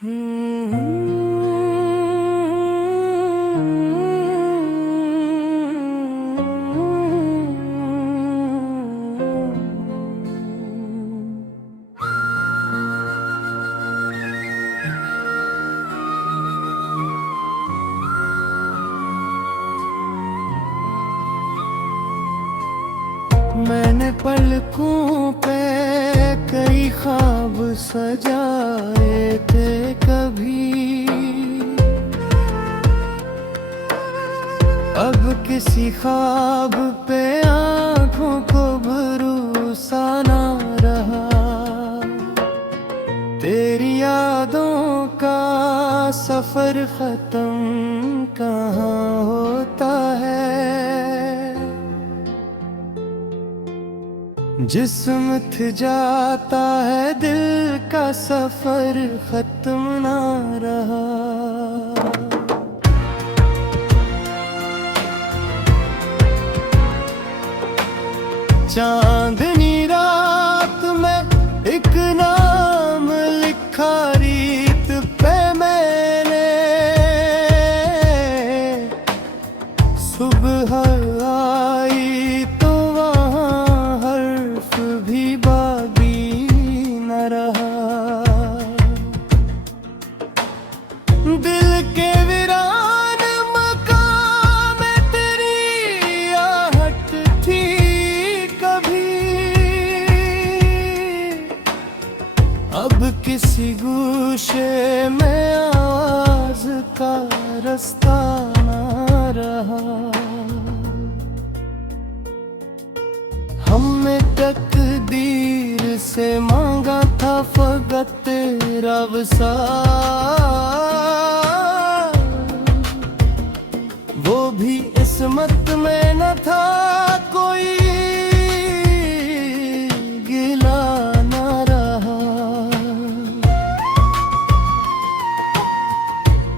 मैंने पलकों पे कई ख्वाब सजाए थे कभी, अब किसी ख्वाब पे आँखों को भरोसा ना रहा। तेरी यादों का सफर खत्म कहाँ होता है, जिस्म थक जाता है दिल का सफर खत्म ना रहा। चांदनी रात में एक नाम लिखा रीत पे मैंने, सुबह आई तो वहाँ हर्फ भी बाकी न रहा। दिल के वीरान मकाम में तेरी आहट थी कभी, अब किसी गूशे में आवाज का रास्ता ना रहा। हमने तकदीर से मांगा था फकत तेरा वसाल, वो भी किस्मत में न था कोई गिला न रहा।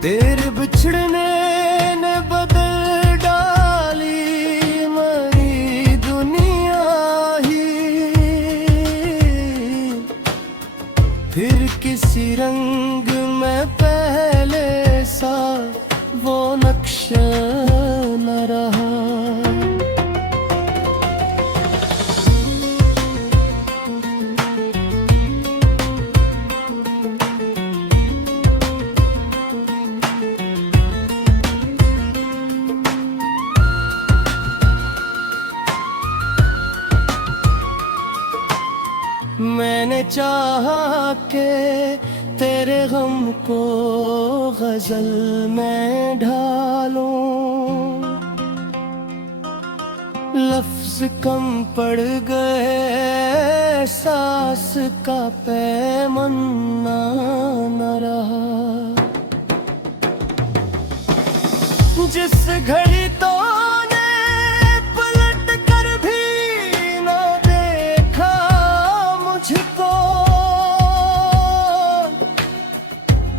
तेरे बिछड़ने ने बदल डाली मरी दुनिया ही, फिर किसी रंग में पहले सा वो नक्शा न रहा। मैंने चाहा के तेरे गम को गजल में ढालूं, लफ्ज कम पड़ गए सांस का पैमाना न रहा। जिस घड़ी तो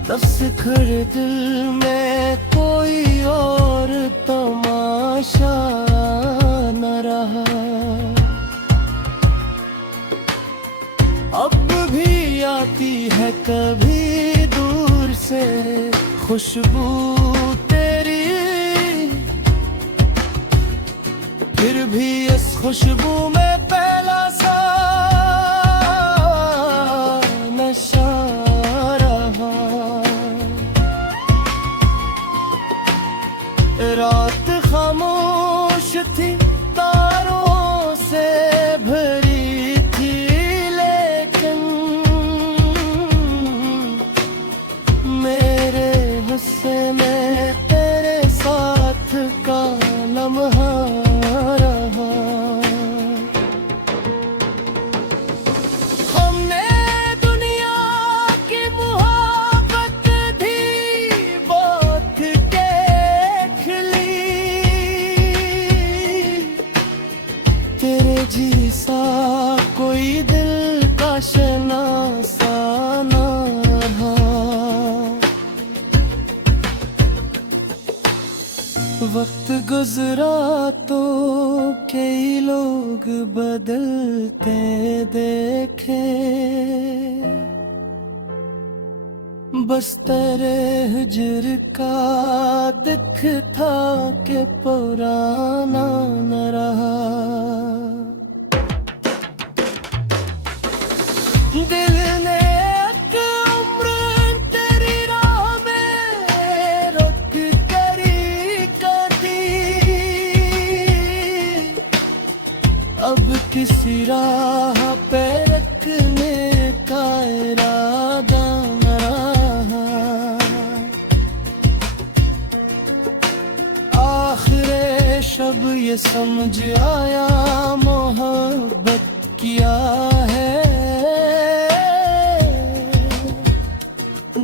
तस्खर दिल में कोई और तमाशा न रहा। अब भी आती है कभी दूर से खुशबू तेरी, फिर भी इस खुशबू में पहला सा नशा रहा। रात खामोश थी तारों से भरी थी, लेकिन मेरे हिस्से में तेरे साथ का लम्हा रहा। हमने दुनिया की मोहब्बत भी बहुत देख ली, तेरे जैसा कोई दिल का शनासा ना रहा। वक्त गुजरा तो कई लोग बदलते देखे, बस तेरे हिजर का दिख था के पुराना न रहा। दिल ने एक उम्र तेरी राह में रुक करी काटी, अब किसी राह पे रखने का इरादा न रहा। आखिरे शब ये समझ आया मोहब्बत किया है,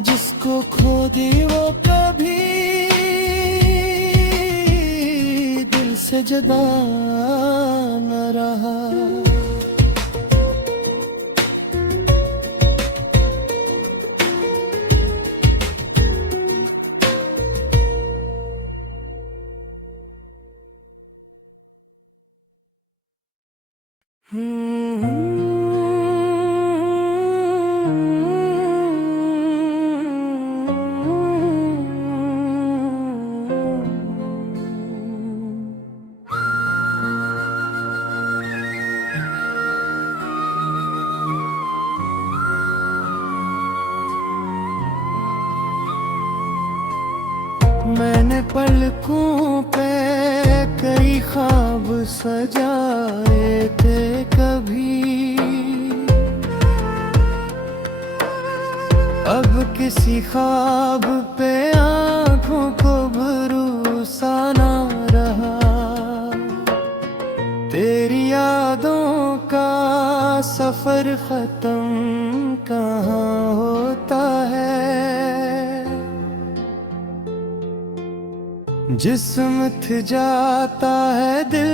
जिसको खो दी वो कभी दिल से जुदा न रहा। मैंने पलकों पे कई ख्वाब सजाए थे कभी, अब किसी ख्वाब पे आँखों को भरोसा ना रहा। तेरी यादों का सफर खत्म कहाँ होता है, जिस्म थक जाता है दिल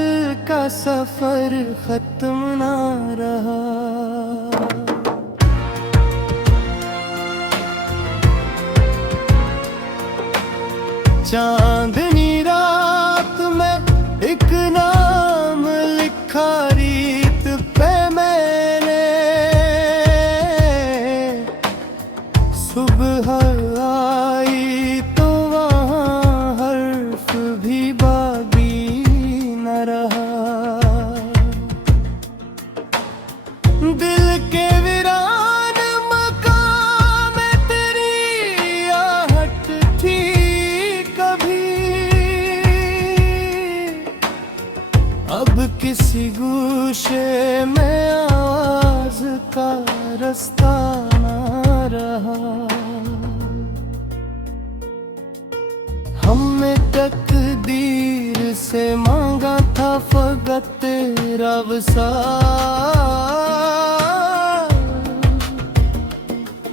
का सफर खत्म ना रहा। चांदनी रात में एक नाम लिखा रीत पे मैंने, सुबह आई तो वहाँ हर्फ भी बाकी न रहा। दिल के वीरान मकाम में तेरी आहट थी कभी, अब किसी गूशे में आवाज का रास्ता ना रहा। हमने तकदीर से मांगा था फकत तेरा वसाल,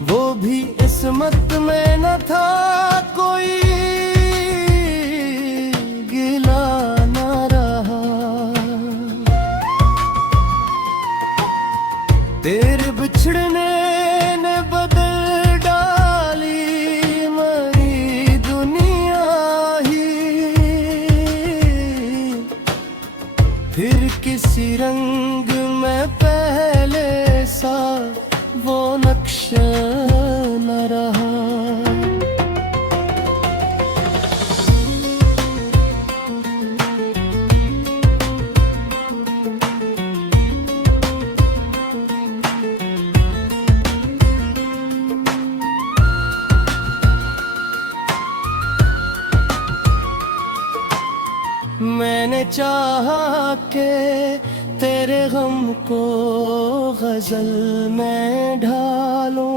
वो भी किस्मत में न था कोई गिला न रहा। तेरे बिछड़ने ने बदल डाली मरी दुनिया ही, फिर किसी रंग में पहले सा वो नक्शा न रहा। मैंने चाहा के तेरे गम को गजल में ढालूं,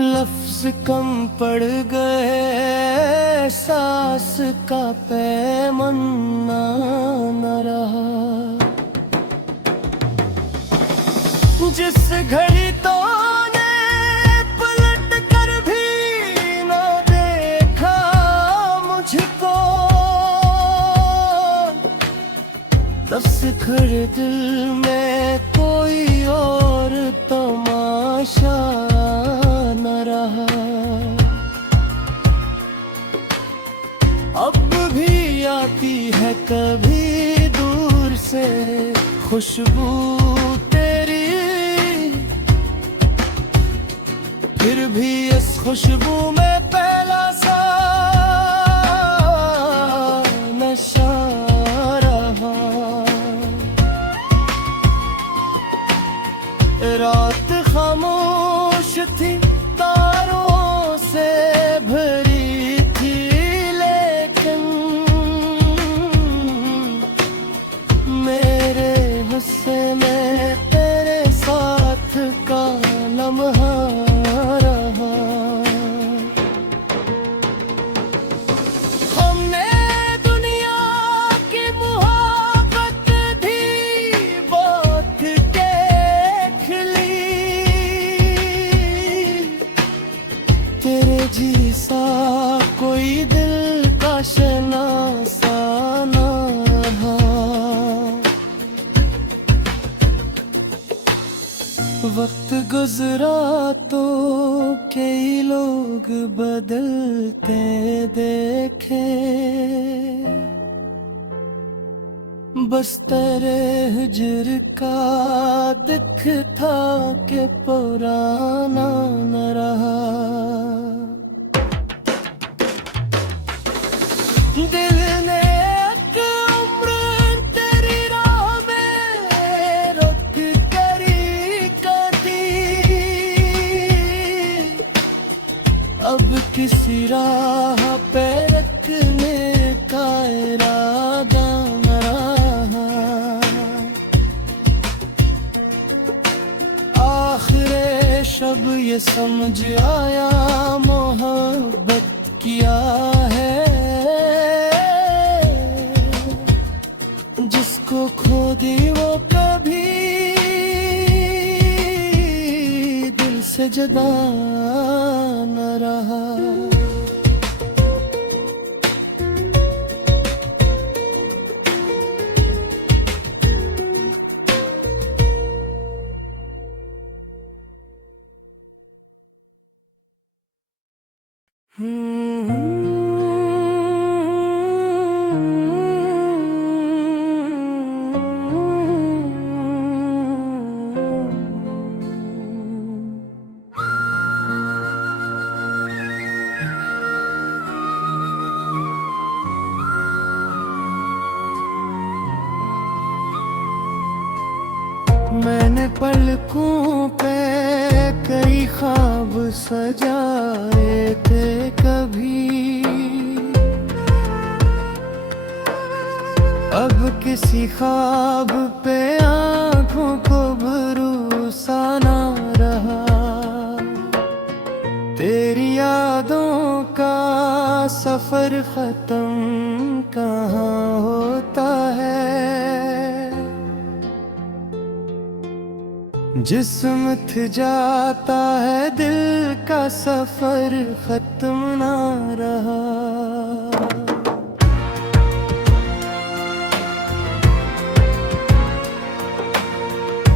लफ्ज कम पड़ गए सांस का पैमाना न रहा। जिस घड़ी तो खड़े दिल में कोई और तमाशा न रहा। अब भी आती है कभी दूर से खुशबू तेरी, फिर भी इस खुशबू में पहला सा नशा रहा। रात खामोश थी, तारों से भरी थी, लेकिन मेरे हिस्से में तेरे साथ का लम्हा रहा। हमने दुनिया की मोहब्बत भी बहुत देख ली, तेरे जैसा कोई दिल का शनासा ना रहा। वक्त गुजरा तो कई लोग बदलते देखे, बस तेरे हिजर का दिख था कि पुराना न रहा। दिल ने एक उम्र तेरी राह में रुक करी कदी, अब किसी राह पे रखने का इरादा न रहा। आखिरे शब ये समझ आया मोहब्बत किया है, जिसको खो दी वो कभी दिल से जुदा न रहा। मैंने पलकों पे कई ख्वाब सजाए थे कभी, अब किसी ख्वाब पे आँखों को भरोसा ना रहा। तेरी यादों का सफर खत्म कहाँ होता है, जिस्म थ जाता है दिल का सफर खत्म ना रहा।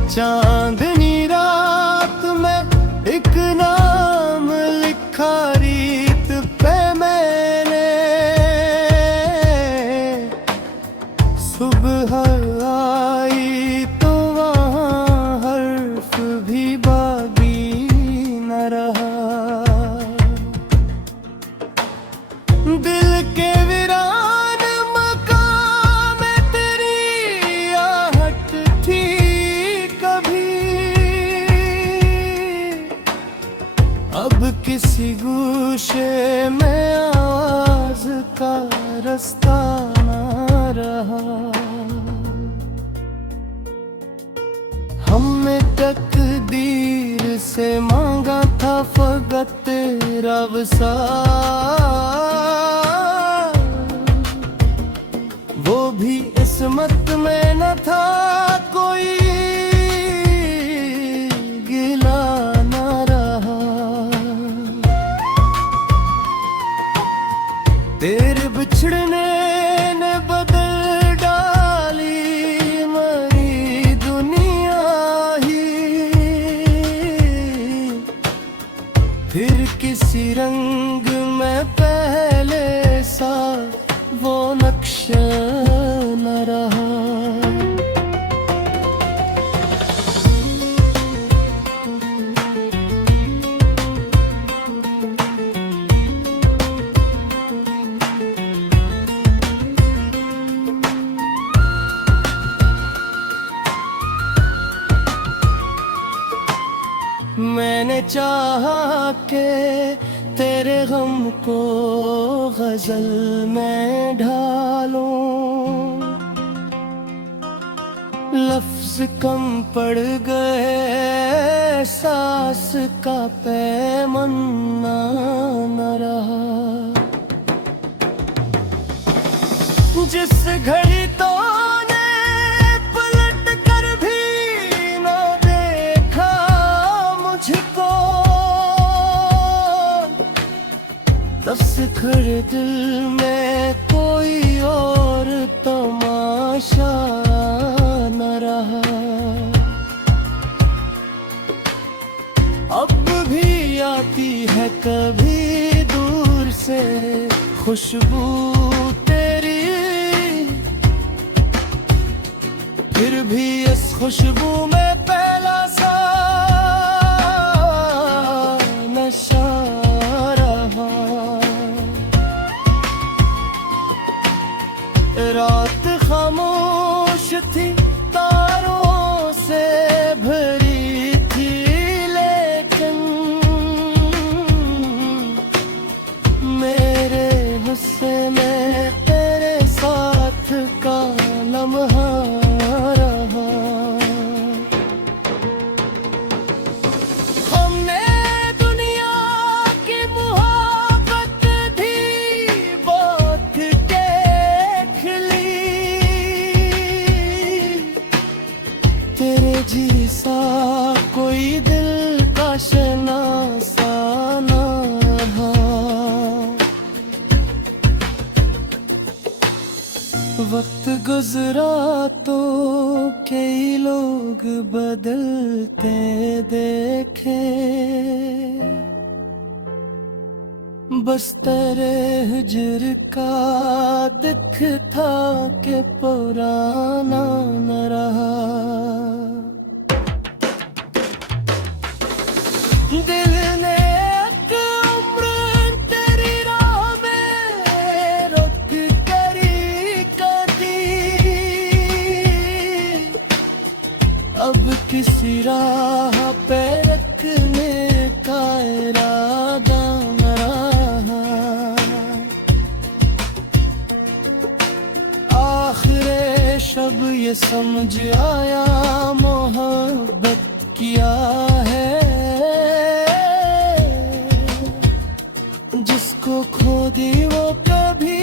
चांदनी रात में एक नाम लिखा रीत पे मैंने, सुबह आई तो वहाँ हर्फ भी बाकी न रहा। दिल के वीरान मकाम में तेरी आहट थी कभी, अब किसी गूशे में आवाज का रास्ता न रहा। हमने तकदीर से मांगा था फकत तेरा वसाल, वो भी किस्मत में न था कोई गिला न रहा। तेरे बिछड़ने ने बदल डाली मरी दुनिया ही, फिर किसी रंग में पहले सा वो नक्शा न रहा। मैंने चाहा के तेरे गम को गजल में ढालूं, लफ्ज कम पड़ गए, सांस का पैमाना न रहा। जिस घड़ी तो ने पलट कर भी न देखा मुझको, तस्खर दिल में कोई और तमाशा न रहा। अब भी आती है कभी दूर से खुशबू तेरी, फिर भी इस खुशबू में पहला सा नशा रहा। रात खामोश थी, तारों से भरी थी, लेकिन मेरे हिस्से में तेरे साथ का लम्हा रहा। हमने दुनिया की मोहब्बत भी बहुत देख ली, तेरे जैसा कोई दिल का शनासा ना रहा। वक्त गुजरा तो कई लोग बदलते देखे, बस तेरे हिजर का दुख था कि पुराना न रहा। दिल ने एक उम्र तेरी राह में रुक करी कदी, अब किसी राह पे रखने का इरादा न रहा। आखिर शब ये समझ आया मोहब्बत किया है, जिसको खो दी वो कभी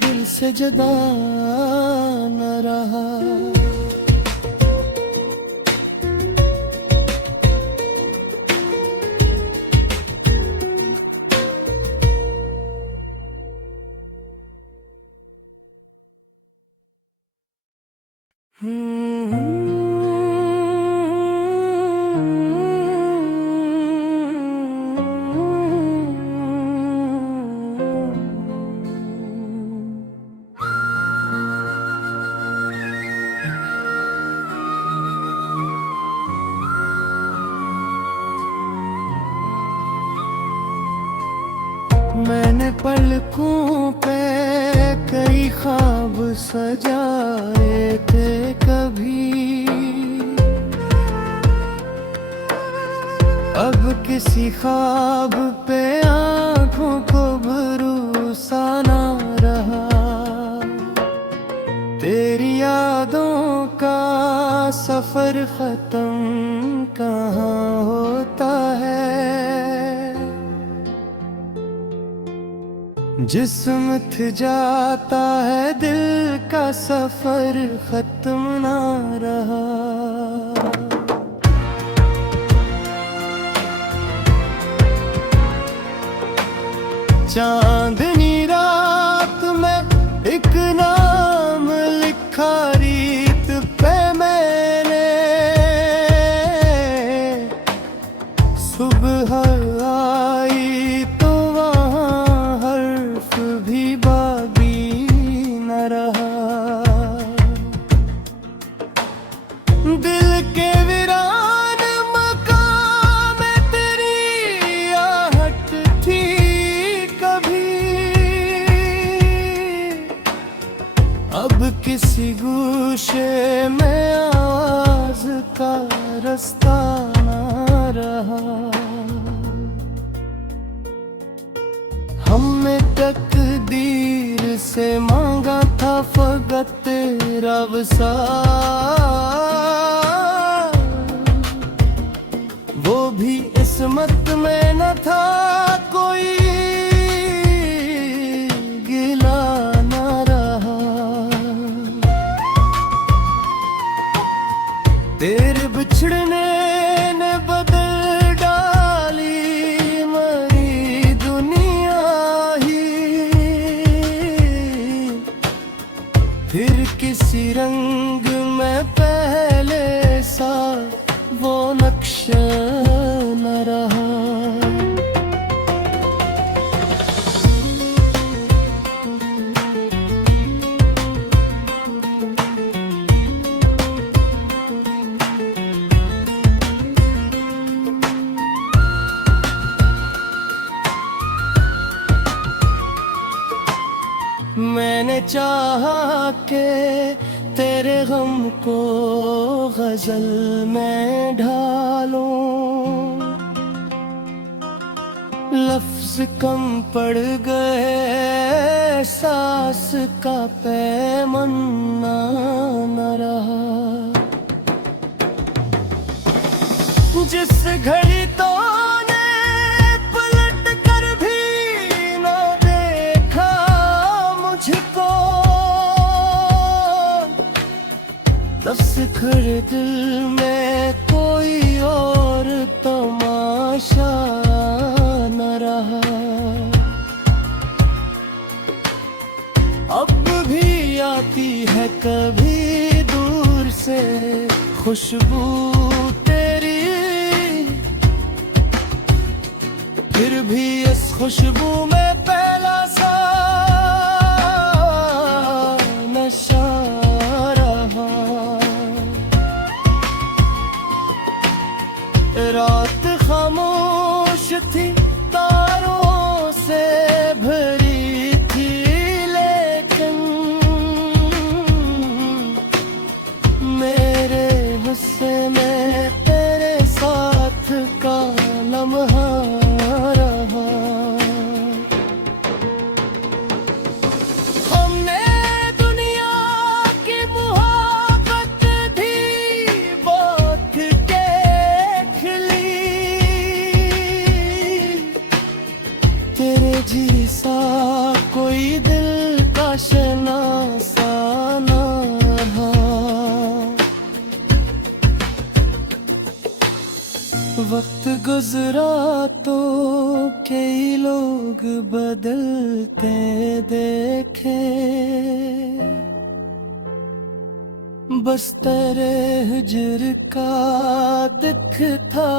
दिल से जुदा न रहा। मैंने पलकों पे कई ख्वाब सजाए थे कभी, अब किसी ख्वाब पे आँखों को भरोसा ना रहा। तेरी यादों का सफर खत्म कहाँ होता है, जिस्म थ जाता है दिल का सफर खत्म ना रहा। चांदनी रात में एक नाम लिखा रीत पे मैंने, सुबह आई तो वहाँ हर्फ भी बाकी न रहा। दिल के वीरान मकाम में तेरी आहट थी कभी, रास्ता ना रहा। हमने तकदीर से मांगा था फकत तेरा वसाल, वो भी किस्मत में न था कोई, गिला न रहा। तेरे बिछड़ने ने बदल डाली मरी दुनिया ही, फिर किसी रंग में पहले सा वो नक्शा न रहा। मैंने चाहा के तेरे गम को गजल में ढालूं, लफ्ज कम पड़ गए, सांस का पैमाना न रहा। जिस घड़ी तो पलट कर भी न देखा मुझको, तस्खर दिल में कोई और तमाशा न रहा। अब भी आती है कभी दूर से खुशबू तेरी, फिर भी इस खुशबू में पहला सा नशा रहा। रात खामोश थी, तारों से भरी थी, लेकिन मेरे गुस्से में तेरे साथ का लम्हा रहा। हमने दुनिया की मोहब्बत भी बहुत देख ली, तेरे जैसा कोई दिल का शनासा ना रहा। वक्त गुजरा तो कई लोग बदलते देखे, बस तेरे हिजर का दिख था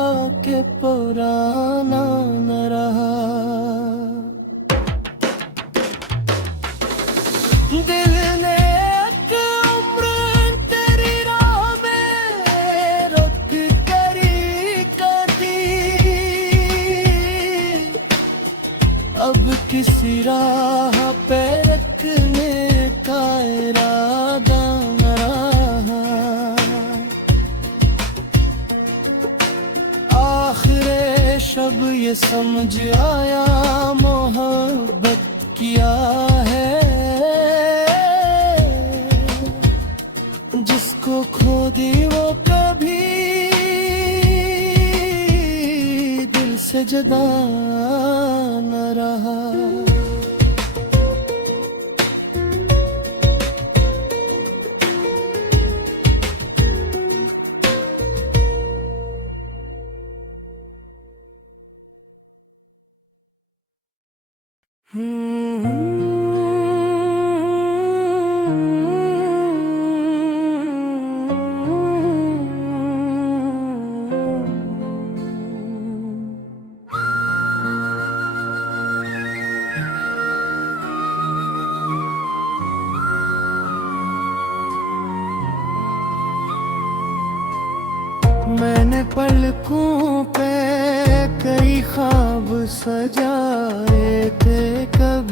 कि पुराना न रहा। दिल ने एक उम्र तेरी राह में रुक करी कदी, अब किसी राह पे रखने का इरादा न रहा। आखिरे शब ये समझ आया मोहब्बत किया है, जिसको खो दी वो कभी दिल से जुदा न रहा। मैंने पलकों पे कई ख्वाब सजाए थे कभी,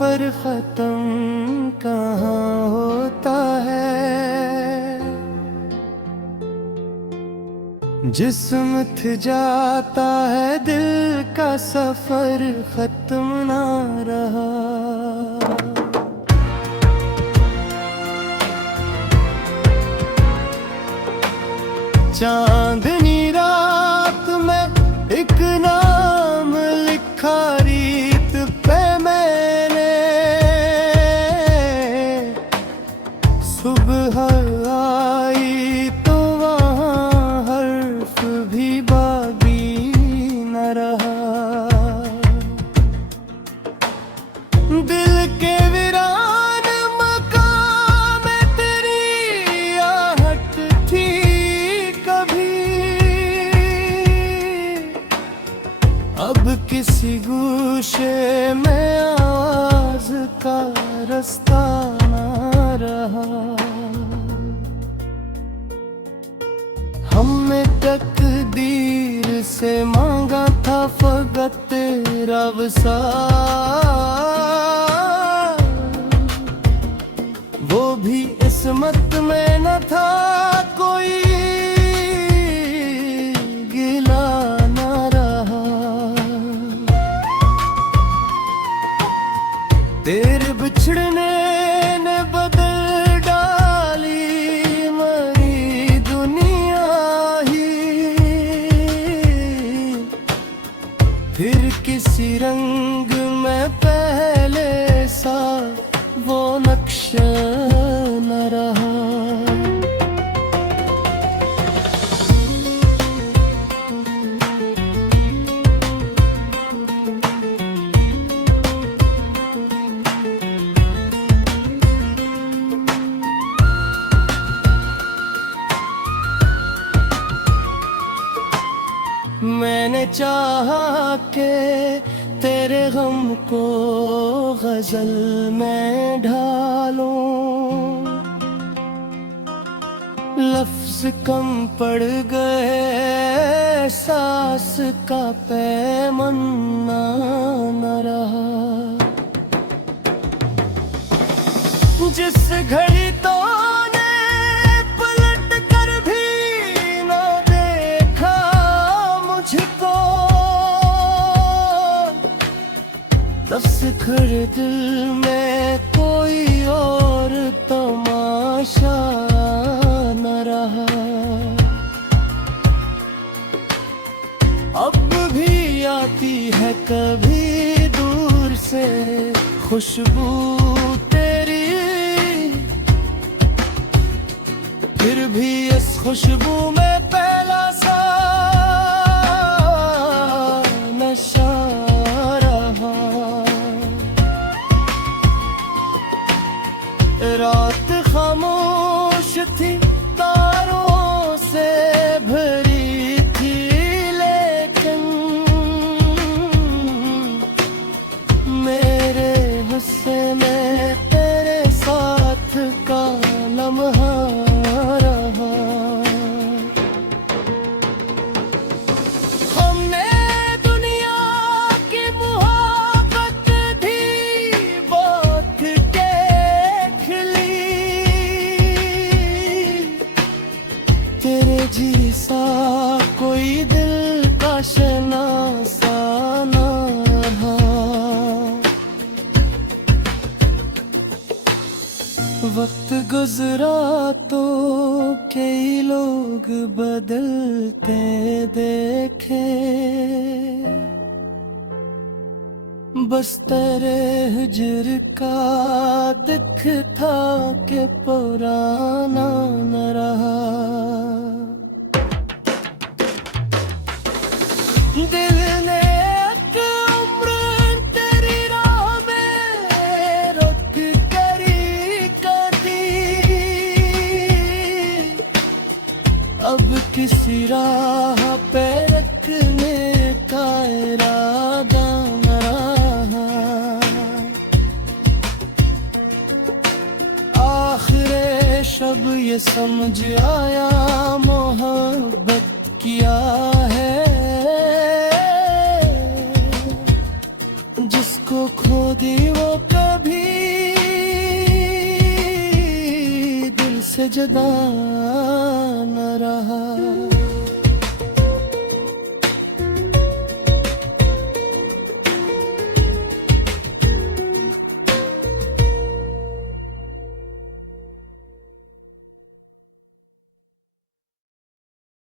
सफर खत्म कहाँ होता है। जिस्म थ जाता है, दिल का सफर खत्म ना रहा। चांदनी रात में एक नाम लिखा रीत पे मैंने, सुबह आई तो वहाँ हर्फ भी बाकी न रहा। दिल के वीरान मकाम में तेरी आहट थी कभी, अब किसी गूशे में आवाज का रास्ता ना रहा। हमने तकदीर से मांगा था फकत तेरा वसाल, वो भी किस्मत में न था, कोई गिला न रहा। तेरे बिछड़ने ने बदल डाली मरी दुनिया ही, फिर किसी रंग में पहले सा वो नक्शा न रहा। मैंने चाहा के तेरे गम को गजल में ढालूं, लफ्ज कम पड़ गए, सांस का पैमाना न रहा। जिस घड़ी तो पलट कर भी न देखा मुझको, तस्खर दिल में कोई और तमाशा न रहा। अब भी आती है कभी दूर से खुशबू तेरी, फिर भी इस खुशबू में पहला सा नशा रहा। रात खामोश थी, तारों से भरी थी, लेकिन मेरे गुस्से में तेरे साथ का लम्हा रहा। हमने दुनिया की मोहब्बत भी बहुत देख ली, तेरे जैसा कोई दिल का शनासा ना रहा। वक्त गुजरा तो कई लोग बदलते देखे, बस तेरे हिजर का दिख था कि पुराना न रहा। दिल ने एक उम्र तेरी राह में रुक करी कदी, अब किसी राह पे रखने का इरादा न रहा। आखिर शब ये समझ आया मोहब्बत किया है, जिसको खो दी वो कभी से जुदा न रहा।